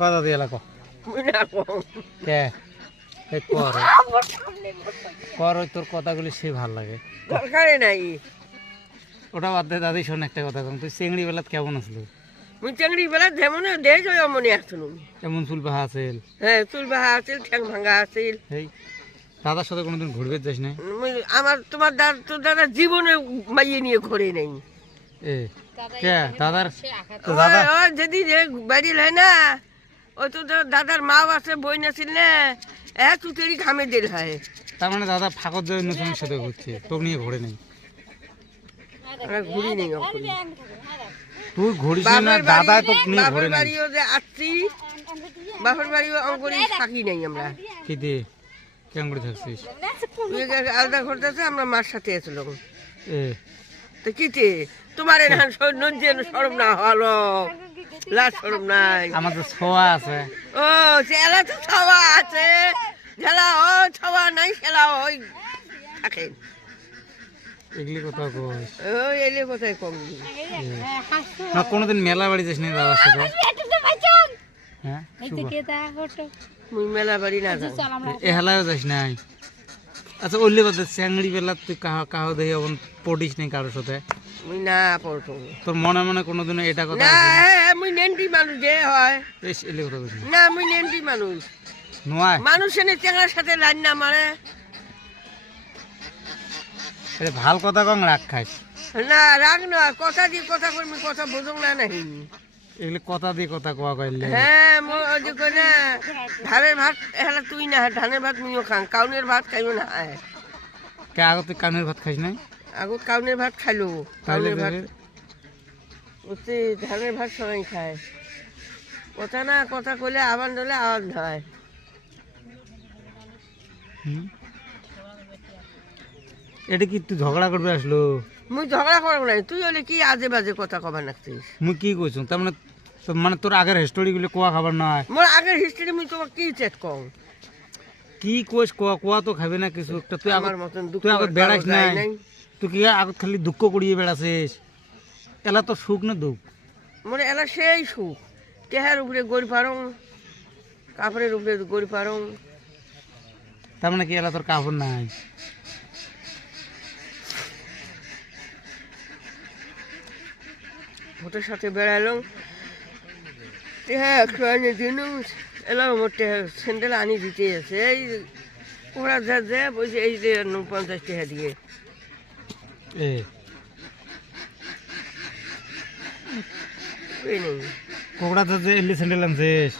কথা দিয়ে লাগো কে কর ওই তোর কথাগুলি সে ভাল লাগে দরকারই নাই ওটা বাদ দে দাদি শোন একটা কথা কম তুই চেংড়ি বেলাত কেমন আসলো মুই চাকরি বেলা যেমন দেশ মনে আসছিল এমন চুল বাহা আছিল হ্যাঁ চুল বাহা আছিল ঠ্যাং ভাঙা আছিল এই দাদার সাথে কোনোদিন ঘুরবে যাস না আমার তোমার তোর দাদা জীবনে মাইয়ে নিয়ে ঘরে নেই এ কে দাদার তো দাদা যদি বাড়ি হয় না ওই তো দাদার মা আছে বই নাছিল না এক চুতেরই ঘামে দিল হয় তার মানে দাদা ফাঁকর জয় নতুন সাথে ঘুরছে তোকে নিয়ে ঘুরে নেই ঘুরি নেই তুই ঘুরিস না দাদা তোকে নিয়ে ঘুরে নেই বাড়িও যে আসছি বাপের বাড়িও অঙ্করি থাকি নাই আমরা কি দিয়ে কেমন করে থাকছিস আলাদা ঘরতেছে আমরা মার সাথে এসলাম এ তো কিতে তোমার এখান নজ্জেন সরম না হলো লাজ সরম নাই আমার তো ছোঁয়া আছে ও সেলা তো ছাওয়া আছে ঝেলা ও ছাওয়া নাই সেলা ওই থাকে এগুলি কথা কইস ওই এলে কোথায় কম না কোনোদিন মেলা বাড়ি যাস না দাদার সাথে হ্যাঁ মুই মেলা বাড়ি না যাই এ হেলাও যাস নাই আচ্ছা ওইলে বাদে চ্যাংড়ি বেলা তুই কাহো দেখি এখন পড়িস নাই কারোর সাথে মুই না পড়তো তোর মনে মনে কোনোদিনও এটা কথা না মুই নেন্টি মানুষ যে হয় বেশ এলে কথা কইস না মুই নেন্টি মানুষ নয় মানুষ এনে চেঙ্গার সাথে লাইন না মারে এটা ভাল কথা কম রাখ খাইস না রাগ না কথা দিয়ে কথা করবি কথা বুঝুক না নাহি এগুলি কথা দিয়ে কথা কোয়া কইলে হ্যাঁ যে কই না ধানের ভাত হেলা তুই না ধানের ভাত মুইও খাং কাউনের ভাত খাইও না কে আগে তুই কানের ভাত খাইস নাই আগত কাউনের ভাত খাইলো তাহলে কাউনের ভাত বুঝছি ধানের ভাত সবাই খায় কথা না কথা কইলে আবার ধরলে আওয়াজ হয় এটা কি তুই ঝগড়া করবে আসলো মুই ঝগড়া করব না তুই হলে কি আজে বাজে কথা কবার নাকছিস মুই কি কইছ তার মানে মানে তোর আগের হিস্টোরিগুলো কোয়া খাবার নয় মোর আগের হিস্ট্রি মুই তোমাকে কি চেক কম কি কইস কোয়া কোয়া তো খাবে না কিছু একটা তুই আমার আগত মতন দুঃখ তুই আগত বেড়াইস কারো যায় নাই তুই কি আগত খালি দুঃখ করিয়ে বেড়াছিস এলা তো সুখ না দুঃখ মোরে এলা সেই সুখ তেহার উপরে গড়ি পারং কাপড়ের উপরে গড়ি পারং তার মানে কি এলা তোর কাপড় নাই ভোটের সাথে বেড়াইলাম টেহা একটু আনি দিন এলাম আমার টেহা স্যান্ডেল আনি দিতে আছে এই ওরা যা যা বলছে এই যে 50 টাকা দিয়ে এ ওই নেই কোকড়া তো যে এলি স্যান্ডেল আনছিস